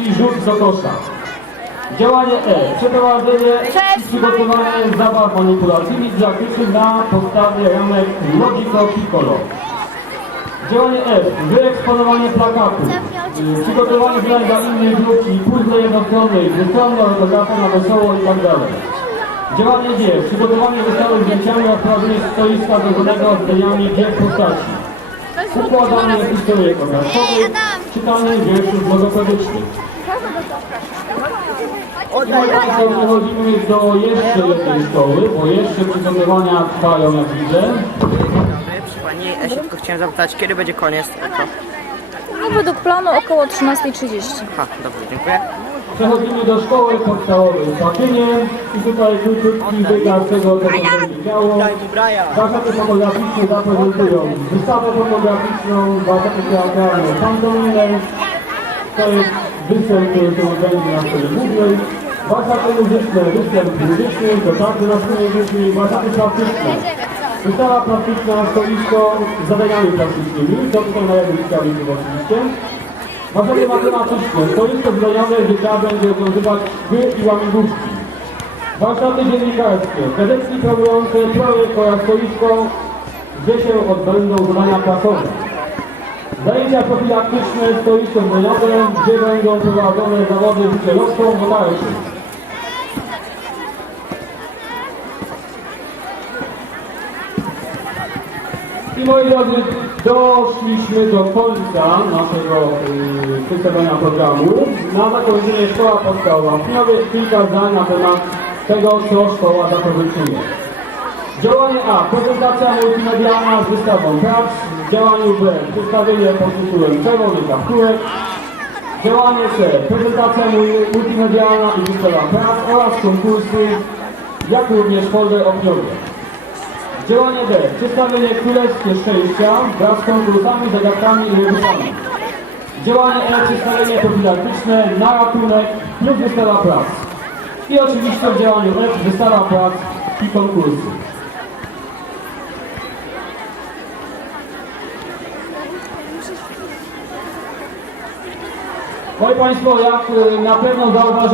piłki, rzut do kosza. Działanie E. Przeprowadzenie i przygotowanie zabaw manipulacyjnych didaktycznych na podstawie ramek Logico Piccolo. Działanie F. Wyeksponowanie plakatu. Y, Przygotowanie zadań dla innych grup i puzzle jednostronnej, dwustronne, autografa na wesoło i tak dalej. Działanie G. Przygotowanie wystawy zdjęciami oraz prowadzenie stoiska związanego z zdjęciami gier postaci. Układanie obrazkowych, czytanie wierszów logopedycznych. Dzisiaj przechodzimy do jeszcze jednej szkoły, bo jeszcze przygotowania trwają, jak widzę. Dobry, przy Pani, ja się tylko chciałem zapytać, kiedy będzie koniec? No według planu około 13.30. Aha, dobrze, dziękuję. Przechodzimy do szkoły podstawowej w Fatynie i tutaj króciutki wykaz tego, co będzie działo. Warsztaty fotograficzne zaprezentują wystawę fotograficzną, warsztaty teatralne, pantominę, to jest występ, który tu będzie na scenie głównej. Warsztaty muzyczne, występ muzyczny, także na scenie głównej, warsztaty plastyczne. Wystawa plastyczna, stoisko z zadaniami plastycznymi, to tutaj na ciekawicy oczywiście. Warsztaty matematyczne, stoisko zdajowe, gdzie trzeba będzie rozwiązywać gry i łamigłówki. Warsztaty dziennikarskie, kazetki promujące projekt oraz stoisko, gdzie się odbędą zadania klasowe. Zajęcia profilaktyczne, stoisko zdajowe, gdzie będą prowadzone zawody życie lodzką I moi drodzy, doszliśmy do końca naszego yy, przedstawiania programu. Na zakończenie szkoła podstawowa. W Pniowie kilka zdań na temat tego, co szkoła zaprezentuje. Działanie A. Prezentacja multimedialna z wystawą prac. W działaniu B. Przedstawienie pod tytułem Czerwony kapturek. Działanie C. Prezentacja mu- multimedialna i wystawa prac oraz konkursy, jak również folder o Pniowie. Działanie D. Przedstawienie Królewskie Szczęścia wraz z konkursami, zagadkami i rebusami. Działanie E. Przedstawienie profilaktyczne na ratunek plus wystawa prac. I oczywiście w działaniu F. Wystawa prac i konkursy. Moi Państwo, jak y, na pewno zauważyli,